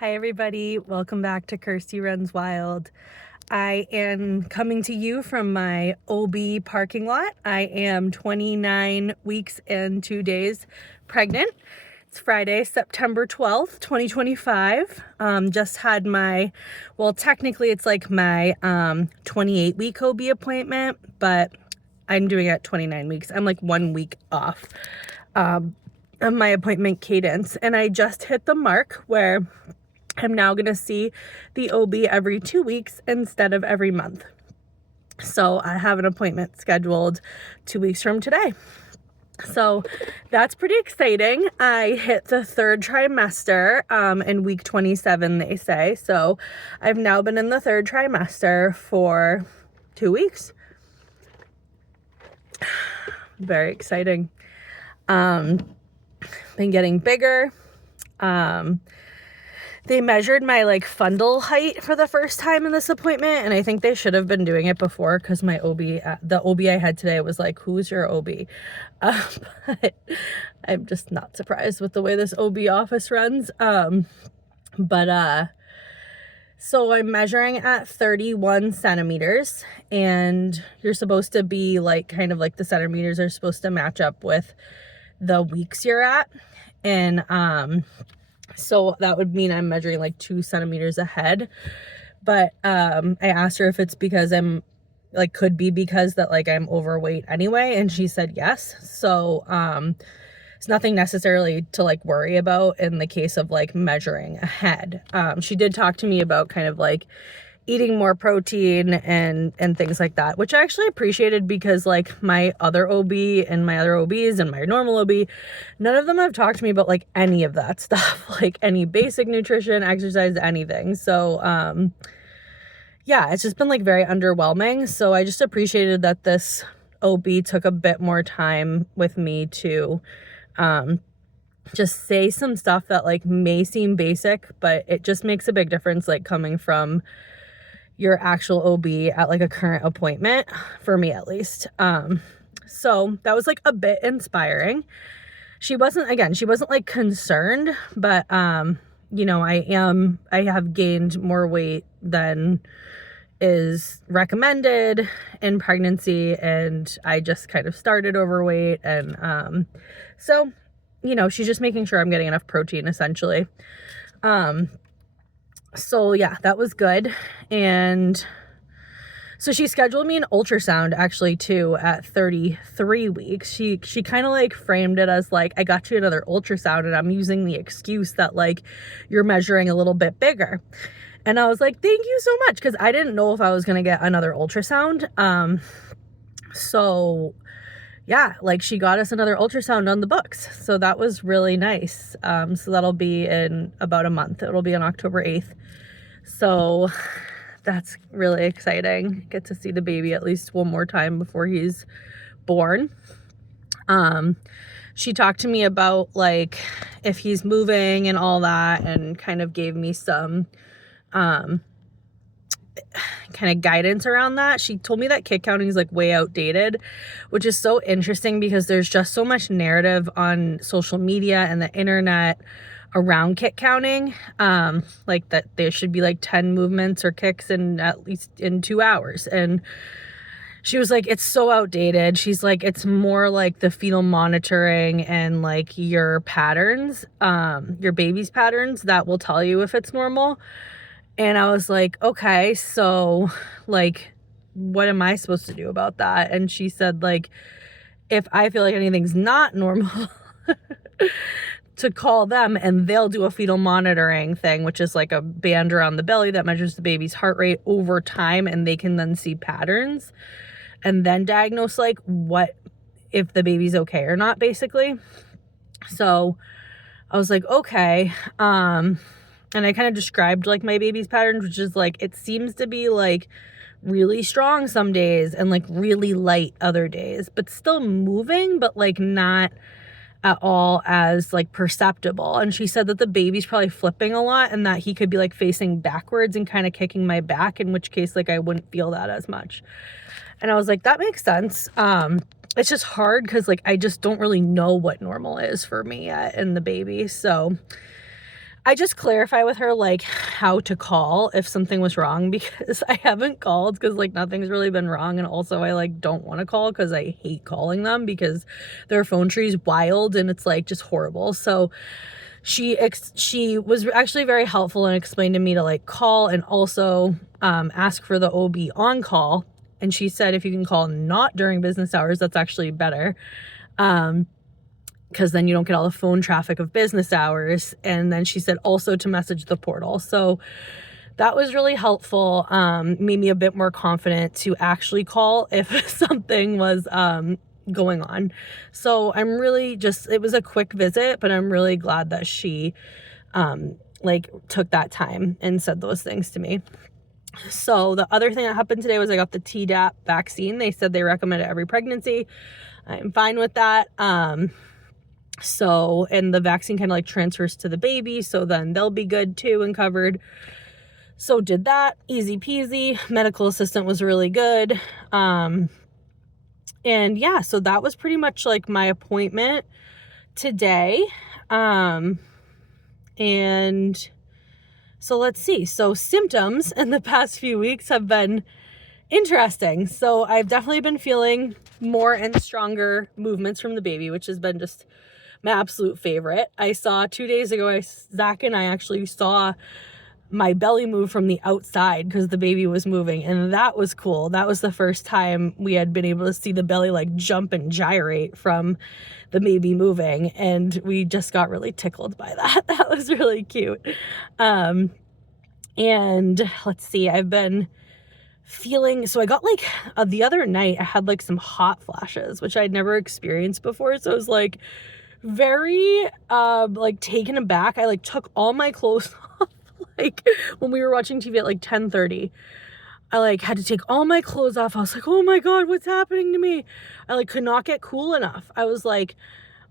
Hi everybody, welcome back to Kirsty Runs Wild. I am coming to you from my OB parking lot. I am 29 weeks and 2 days pregnant. It's Friday, September 12th, 2025. Just had my, well, technically it's like my 28-week OB appointment, but I'm doing it at 29 weeks. I'm like 1 week off of my appointment cadence, and I just hit the mark where I'm now going to see the OB every 2 weeks instead of every month. So I have an appointment scheduled 2 weeks from today. So that's pretty exciting. I hit the third trimester in week 27, they say. So I've now been in the third trimester for 2 weeks. Very exciting. Been getting bigger. They measured my fundal height for the first time in this appointment, and I think they should have been doing it before because my the OB I had today was like, "Who's your OB?" But I'm just not surprised with the way this OB office runs. So I'm measuring at 31 centimeters, and you're supposed to be kind of the centimeters are supposed to match up with the weeks you're at, and so that would mean I'm measuring 2 centimeters ahead. But I asked her if it's because I'm could be because that I'm overweight anyway, and she said yes. So it's nothing necessarily to worry about in the case of measuring ahead. She did talk to me about kind of eating more protein and things like that, which I actually appreciated because my other OB and my other OBs and my normal OB, none of them have talked to me about any of that stuff, any basic nutrition, exercise, anything. So yeah, it's just been very underwhelming. So I just appreciated that this OB took a bit more time with me to just say some stuff that may seem basic, but it just makes a big difference comoming from your actual OB at a current appointment, for me at least. So that was a bit inspiring. She wasn't concerned, but I have gained more weight than is recommended in pregnancy, and I just kind of started overweight, and so she's just making sure I'm getting enough protein essentially. So yeah, that was good. And so she scheduled me an ultrasound actually too at 33 weeks. She kind of framed it as I got you another ultrasound, and I'm using the excuse that you're measuring a little bit bigger. And I was like, thank you so much, because I didn't know if I was going to get another ultrasound. So yeah, she got us another ultrasound on the books. So that was really nice. So that'll be in about a month. It'll be on October 8th. So that's really exciting. Get to see the baby at least one more time before he's born. She talked to me about if he's moving and all that, and kind of gave me some kind of guidance around that. She told me that kick counting is way outdated, which is so interesting because there's just so much narrative on social media and the internet around kick counting, that there should be 10 movements or kicks in at least in 2 hours. And she was like, it's so outdated. She's like, it's more the fetal monitoring and your patterns, your baby's patterns that will tell you if it's normal. And I was like, okay, so what am I supposed to do about that? And she said if I feel anything's not normal to call them, and they'll do a fetal monitoring thing, which is a band around the belly that measures the baby's heart rate over time, and they can then see patterns and then diagnose what if the baby's okay or not, basically. So I was like, okay. And I kind of described my baby's patterns, which is it seems to be really strong some days and really light other days, but still moving, but not at all as perceptible. And she said that the baby's probably flipping a lot, and that he could be facing backwards and kind of kicking my back, in which case I wouldn't feel that as much. And I was like, that makes sense. It's just hard because I just don't really know what normal is for me yet in the baby. So I just clarify with her like how to call if something was wrong, because I haven't called because like nothing's really been wrong, and also I like don't want to call because I hate calling them because their phone tree's wild and it's like just horrible. So she was actually very helpful and explained to me to like call and also ask for the OB on call, and she said if you can call not during business hours, that's actually better. Because then you don't get all the phone traffic of business hours. And then she said also to message the portal. So that was really helpful. Made me a bit more confident to actually call if something was going on. So I'm really it was a quick visit, but I'm really glad that she like took that time and said those things to me. So the other thing that happened today was I got the Tdap vaccine. They said they recommend it every pregnancy. I'm fine with that. So, and the vaccine kind of like transfers to the baby, so then they'll be good too and covered. So did that, easy peasy. Medical assistant was really good. And yeah, so that was pretty much like my appointment today. And so let's see. So symptoms in the past few weeks have been interesting. So I've definitely been feeling more and stronger movements from the baby, which has been just my absolute favorite. I saw 2 days ago, Zach and I actually saw my belly move from the outside because the baby was moving, and that was cool. That was the first time we had been able to see the belly like jump and gyrate from the baby moving, and we just got really tickled by that. That was really cute. And let's see, I've been feeling, so I got like the other night I had like some hot flashes, which I'd never experienced before. So it was like very like taken aback. I like took all my clothes off like when we were watching TV at like 10:30. I like had to take all my clothes off. I was like, oh my God, what's happening to me? I like could not get cool enough. I was like,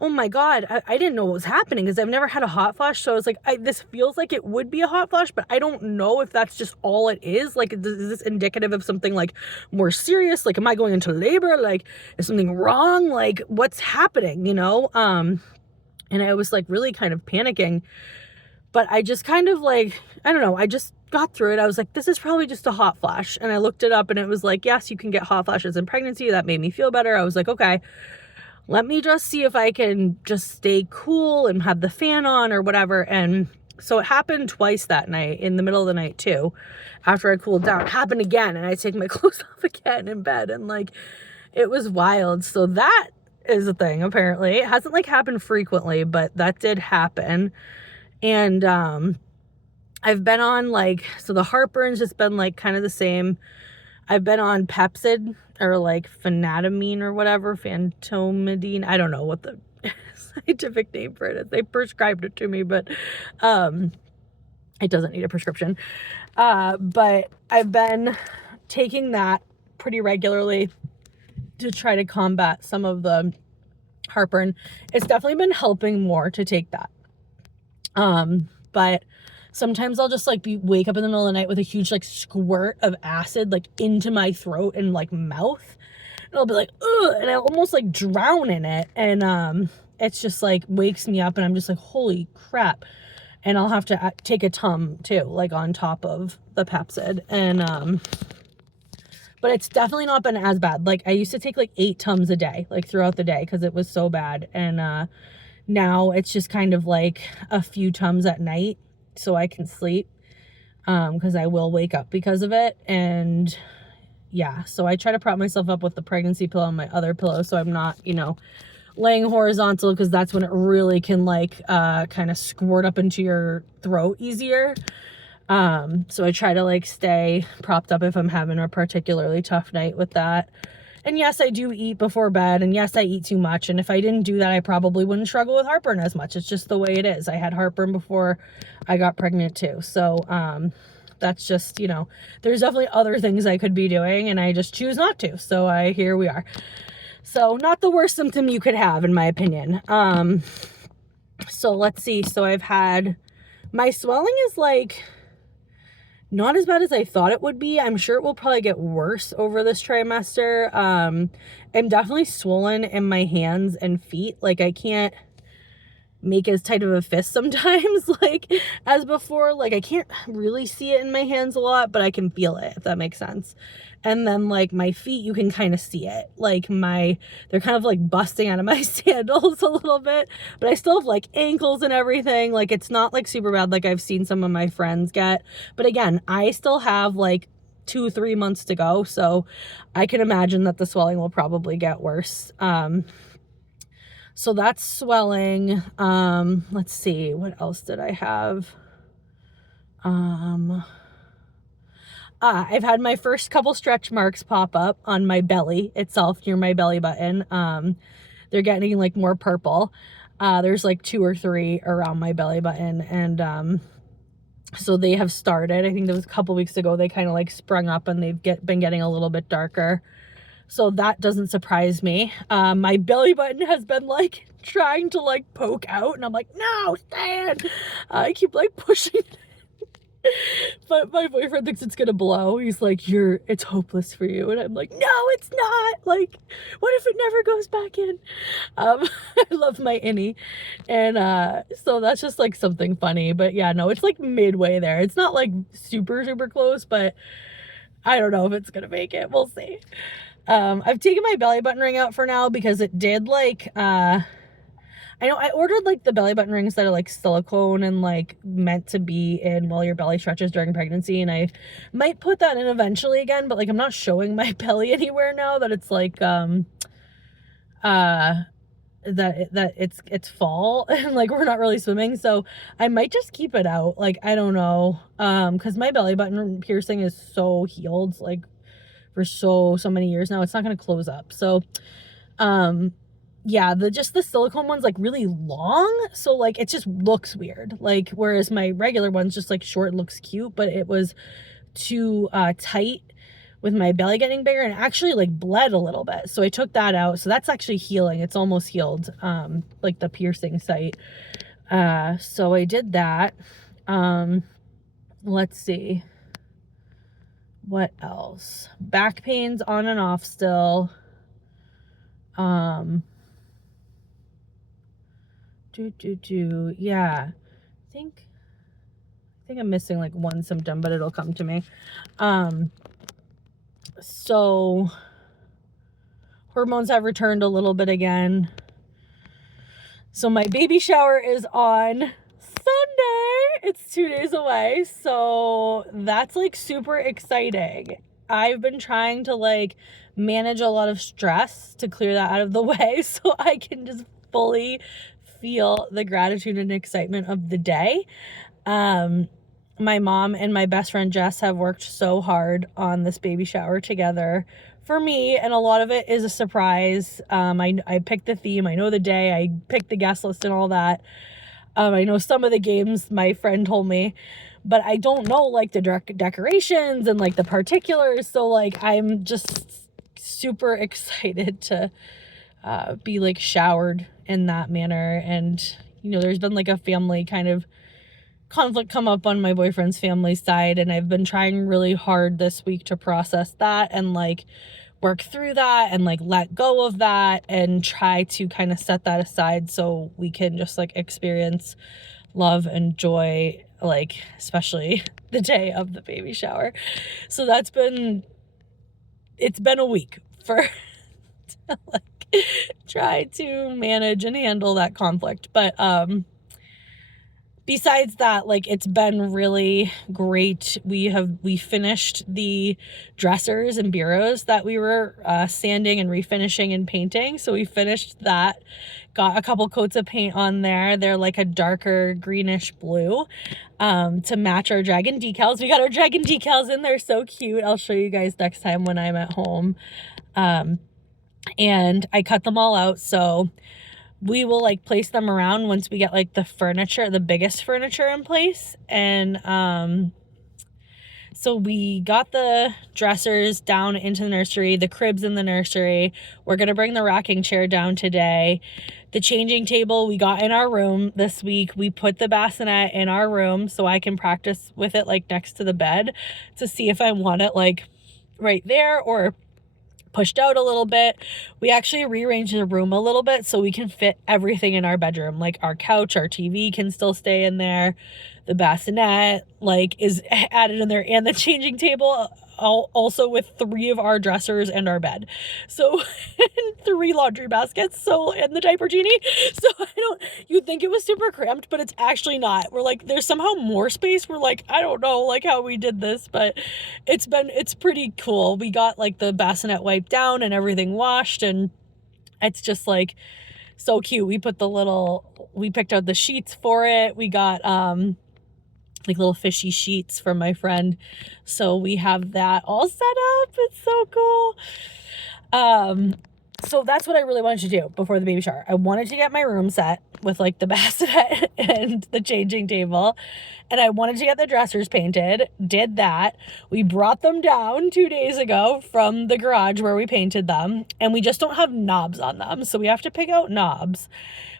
oh my God, I didn't know what was happening because I've never had a hot flash. So I was like, this feels like it would be a hot flash, but I don't know if that's just all it is. Like, is this indicative of something like more serious? Like, am I going into labor? Like, is something wrong? Like, what's happening, you know? And I was like really kind of panicking, but I just kind of like, I don't know, I just got through it. I was like, this is probably just a hot flash. And I looked it up and it was like, yes, you can get hot flashes in pregnancy. That made me feel better. I was like, okay, let me just see if I can just stay cool and have the fan on or whatever. And so it happened twice that night, in the middle of the night too. After I cooled down, it happened again, and I take my clothes off again in bed, and like, it was wild. So that is a thing, apparently. It hasn't like happened frequently, but that did happen. And I've been on like, so the heartburn's just been like kind of the same. I've been on Pepcid, or like phenatamine or whatever, phantomidine. I don't know what the scientific name for it is. They prescribed it to me, but it doesn't need a prescription. But I've been taking that pretty regularly to try to combat some of the heartburn. It's definitely been helping more to take that. But sometimes I'll just like wake up in the middle of the night with a huge like squirt of acid like into my throat and like mouth, and I'll be like, ugh, and I almost like drown in it, and it's just like wakes me up, and I'm just like, holy crap. And I'll have to take a Tum too, like on top of the Pepcid, and but it's definitely not been as bad. Like I used to take like 8 Tums a day, like throughout the day, because it was so bad, and now it's just kind of like a few Tums at night so I can sleep, because I will wake up because of it. And yeah, so I try to prop myself up with the pregnancy pillow on my other pillow so I'm not, you know, laying horizontal, because that's when it really can like kind of squirt up into your throat easier. So I try to like stay propped up if I'm having a particularly tough night with that. And yes, I do eat before bed, and yes, I eat too much. And if I didn't do that, I probably wouldn't struggle with heartburn as much. It's just the way it is. I had heartburn before I got pregnant too. So, that's just, you know, there's definitely other things I could be doing, and I just choose not to. So here we are. So not the worst symptom you could have, in my opinion. So let's see. So I've had, my swelling is like not as bad as I thought it would be. I'm sure it will probably get worse over this trimester. I'm definitely swollen in my hands and feet. Like I can't make as tight of a fist sometimes, like, as before. Like, I can't really see it in my hands a lot, but I can feel it, if that makes sense. And then, like, my feet, you can kind of see it. Like, they're kind of, like, busting out of my sandals a little bit. But I still have, like, ankles and everything. Like, it's not, like, super bad like I've seen some of my friends get. But again, I still have, like, 2-3 months to go. So I can imagine that the swelling will probably get worse. So that's swelling. Let's see. What else did I have? I've had my first couple stretch marks pop up on my belly itself, near my belly button. They're getting like more purple. There's like 2 or 3 around my belly button, and so they have started. I think that was a couple weeks ago. They kind of like sprung up, and they've been getting a little bit darker. So that doesn't surprise me. My belly button has been like trying to like poke out, and I'm like, no, stand. I keep like pushing it. But my boyfriend thinks it's gonna blow. He's like, it's hopeless for you. And I'm like, no, it's not. Like, what if it never goes back in? I love my innie. And so that's just like something funny. But yeah, no, it's like midway there. It's not like super, super close, but I don't know if it's gonna make it. We'll see. I've taken my belly button ring out for now because it did like, I know I ordered like the belly button rings that are like silicone and like meant to be in while your belly stretches during pregnancy, and I might put that in eventually again, but like I'm not showing my belly anywhere now that it's like that it's fall and like we're not really swimming, so I might just keep it out. Like, I don't know, because my belly button piercing is so healed, like for so many years now. It's not going to close up. So yeah, the silicone one's like really long, so like it just looks weird, like, whereas my regular one's just like short, looks cute, but it was too tight with my belly getting bigger, and actually like bled a little bit, so I took that out. So that's actually healing. It's almost healed, like the piercing site. So I did that. Let's see what else. Back pains on and off still. Yeah, I think I'm missing like one symptom, but it'll come to me. So hormones have returned a little bit again. So my baby shower is on Sunday. It's 2 days away. So that's like super exciting. I've been trying to like manage a lot of stress to clear that out of the way so I can just fully feel the gratitude and excitement of the day. My mom and my best friend Jess have worked so hard on this baby shower together for me, and a lot of it is a surprise. I picked the theme, I know the day, I picked the guest list and all that. I know some of the games my friend told me, but I don't know like the decorations and like the particulars. So like I'm just super excited to be like showered in that manner. And you know, there's been like a family kind of conflict come up on my boyfriend's family side, and I've been trying really hard this week to process that and like work through that and like let go of that and try to kind of set that aside so we can just like experience love and joy, like especially the day of the baby shower. So it's been a week for to like try to manage and handle that conflict. But besides that, like, it's been really great. We finished the dressers and bureaus that we were sanding and refinishing and painting. So we finished that, got a couple coats of paint on there. They're like a darker greenish blue to match our dragon decals. We got our dragon decals in. They're so cute. I'll show you guys next time when I'm at home. And I cut them all out, so we will like place them around once we get like the furniture, the biggest furniture in place. And so we got the dressers down into the nursery, the cribs in the nursery. We're gonna bring the rocking chair down today. The changing table we got in our room this week. We put the bassinet in our room so I can practice with it like next to the bed to see if I want it like right there or pushed out a little bit. We actually rearranged the room a little bit so we can fit everything in our bedroom. Like our couch, our TV can still stay in there. The bassinet like is added in there, and the changing table also with 3 of our dressers and our bed. So 3 laundry baskets. So, and the diaper genie. So you'd think it was super cramped, but it's actually not. We're like, there's somehow more space. We're like, I don't know like how we did this, but it's pretty cool. We got like the bassinet wiped down and everything washed, and it's just like so cute. We picked out the sheets for it. We got like little fishy sheets from my friend. So we have that all set up. It's so cool. So that's what I really wanted to do before the baby shower. I wanted to get my room set with like the bassinet and the changing table. And I wanted to get the dressers painted. Did that. We brought them down 2 days ago from the garage where we painted them. And we just don't have knobs on them. So we have to pick out knobs.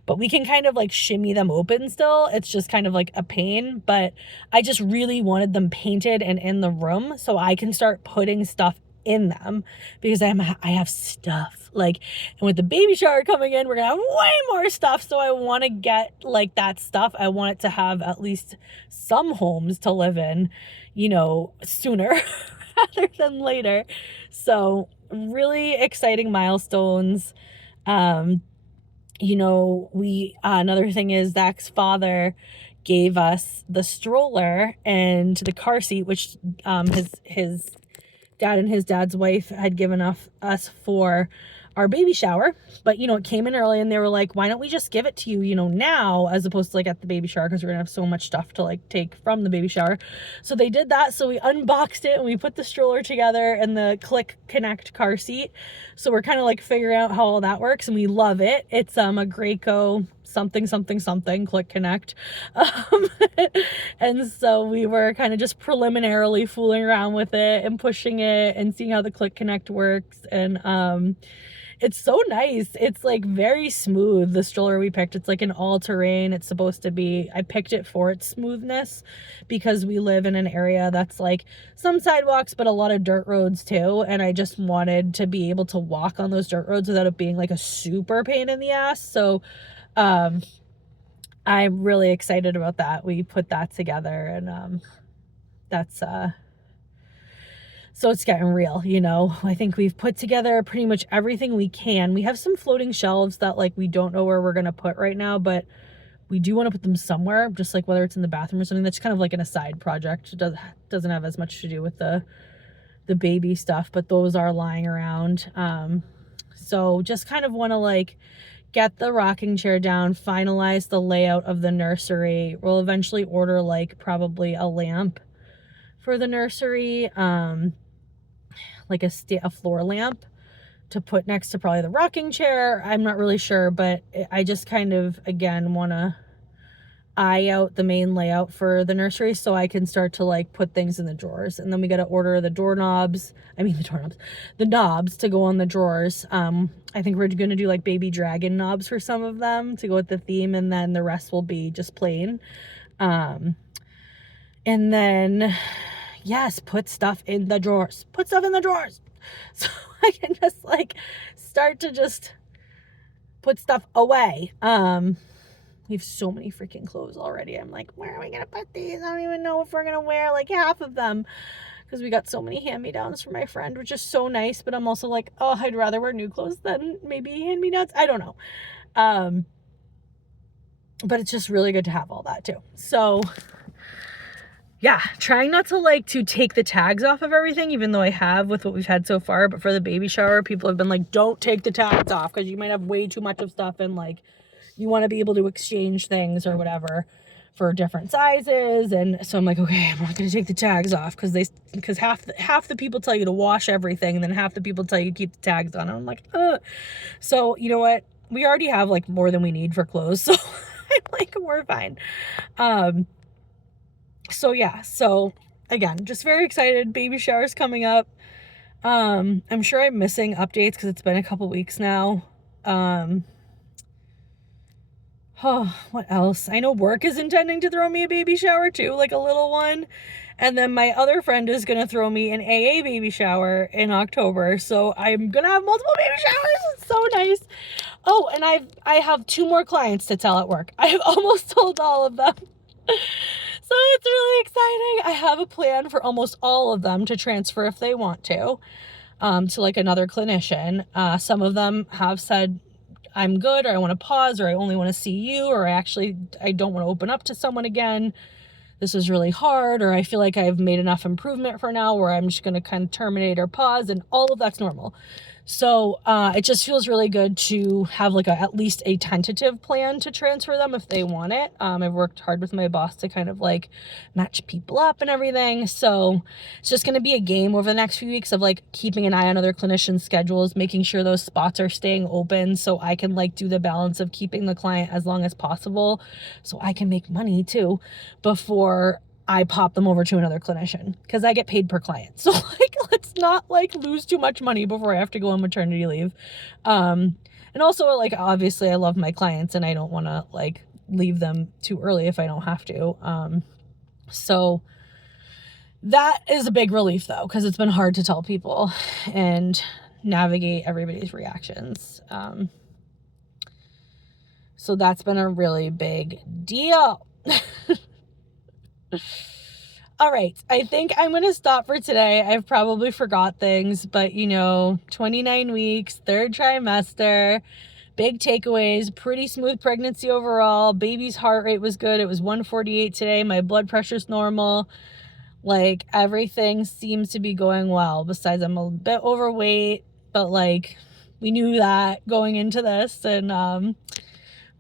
But we can kind of like shimmy them open still. It's just kind of like a pain. But I just really wanted them painted and in the room so I can start putting stuff in them, because I have stuff like, and with the baby shower coming in, we're gonna have way more stuff. So I want to get like that stuff. I want it to have at least some homes to live in, you know, sooner rather than later. So really exciting milestones. You know, another thing is Zach's father gave us the stroller and the car seat, which his dad and his dad's wife had given us for our baby shower. But, you know, it came in early and they were like, why don't we just give it to you, you know, now, as opposed to like at the baby shower, because we're gonna have so much stuff to like take from the baby shower. So they did that. So we unboxed it and we put the stroller together and the Click Connect car seat. So we're kind of like figuring out how all that works, and we love it. It's a Graco something Click Connect. And so we were kind of just preliminarily fooling around with it and pushing it and seeing how the Click Connect works. And it's so nice. It's like very smooth. The stroller we picked, it's like an all-terrain. It's supposed to be, I picked it for its smoothness because we live in an area that's like some sidewalks but a lot of dirt roads too, and I just wanted to be able to walk on those dirt roads without it being like a super pain in the ass. So I'm really excited about that. We put that together, and that's so it's getting real, you know. I think we've put together pretty much everything we can. We have some floating shelves that like we don't know where we're gonna put right now, but we do want to put them somewhere, just like whether it's in the bathroom or something. That's kind of like an aside project. It doesn't have as much to do with the baby stuff, but those are lying around. So just kind of want to like get the rocking chair down, finalize the layout of the nursery. We'll eventually order like probably a lamp for the nursery, like a floor lamp to put next to probably the rocking chair. I'm not really sure, but I just kind of, again, want to eye out the main layout for the nursery so I can start to like put things in the drawers. And then we got to order the knobs to go on the drawers. I think we're going to do like baby dragon knobs for some of them to go with the theme, and then the rest will be just plain. And then, yes, put stuff in the drawers. Put stuff in the drawers. So I can just like start to just put stuff away. We have so many freaking clothes already. I'm like, where are we gonna put these? I don't even know if we're gonna wear like half of them, because we got so many hand-me-downs from my friend, which is so nice. But I'm also like, oh, I'd rather wear new clothes than maybe hand-me-downs. I don't know. But it's just really good to have all that too. So yeah, trying not to like to take the tags off of everything, even though I have with what we've had so far. But for the baby shower, people have been like, don't take the tags off because you might have way too much of stuff, and like you want to be able to exchange things or whatever for different sizes. And so I'm like, okay, I'm not going to take the tags off because half the people tell you to wash everything, and then half the people tell you to keep the tags on. And I'm like, ugh. So you know what? We already have like more than we need for clothes. So I'm like, we're fine. So yeah, so again, just very excited. Baby shower's coming up. I'm sure I'm missing updates because it's been a couple weeks now. Oh, what else? I know work is intending to throw me a baby shower too, like a little one. And then my other friend is going to throw me an AA baby shower in October. So I'm going to have multiple baby showers. It's so nice. Oh, and I have 2 more clients to tell at work. I have almost told all of them. So it's really exciting. I have a plan for almost all of them to transfer if they want to like another clinician. Some of them have said, I'm good, or I want to pause, or I only want to see you, or I don't want to open up to someone again. This is really hard, or I feel like I've made enough improvement for now where I'm just going to kind of terminate or pause, and all of that's normal. So it just feels really good to have like at least a tentative plan to transfer them if they want it. I've worked hard with my boss to kind of like match people up and everything. So it's just going to be a game over the next few weeks of like keeping an eye on other clinicians' schedules, making sure those spots are staying open so I can like do the balance of keeping the client as long as possible so I can make money too before I pop them over to another clinician, because I get paid per client. So like, let's not like lose too much money before I have to go on maternity leave. And also like, obviously I love my clients and I don't want to like leave them too early if I don't have to. So that is a big relief though, because it's been hard to tell people and navigate everybody's reactions. So that's been a really big deal. All right, I think I'm going to stop for today. I've probably forgot things, but 29 weeks, 3rd trimester, big takeaways, pretty smooth pregnancy overall. Baby's heart rate was good. It was 148 today. My blood pressure's normal. Like, everything seems to be going well. Besides, I'm a bit overweight, but like, we knew that going into this, and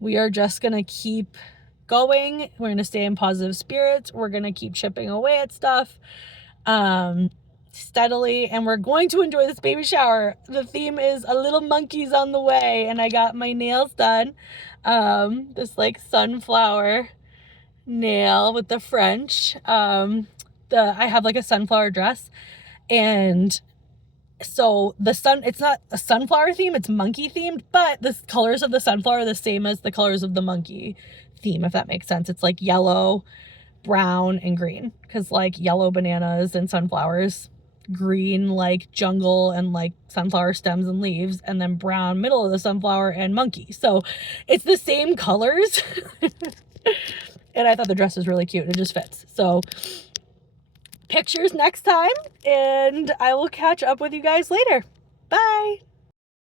we are just going to keep going. We're going to stay in positive spirits. We're going to keep chipping away at stuff steadily, and we're going to enjoy this baby shower. The theme is a little monkey's on the way, and I got my nails done. This like sunflower nail with the French. I have like a sunflower dress, and so it's not a sunflower theme, it's monkey themed, but the colors of the sunflower are the same as the colors of the monkey theme, if that makes sense. It's like yellow, brown, and green, because like yellow bananas and sunflowers, green like jungle and like sunflower stems and leaves, and then brown middle of the sunflower and monkey. So it's the same colors. And I thought the dress was really cute. It just fits. So pictures next time, and I will catch up with you guys later. Bye.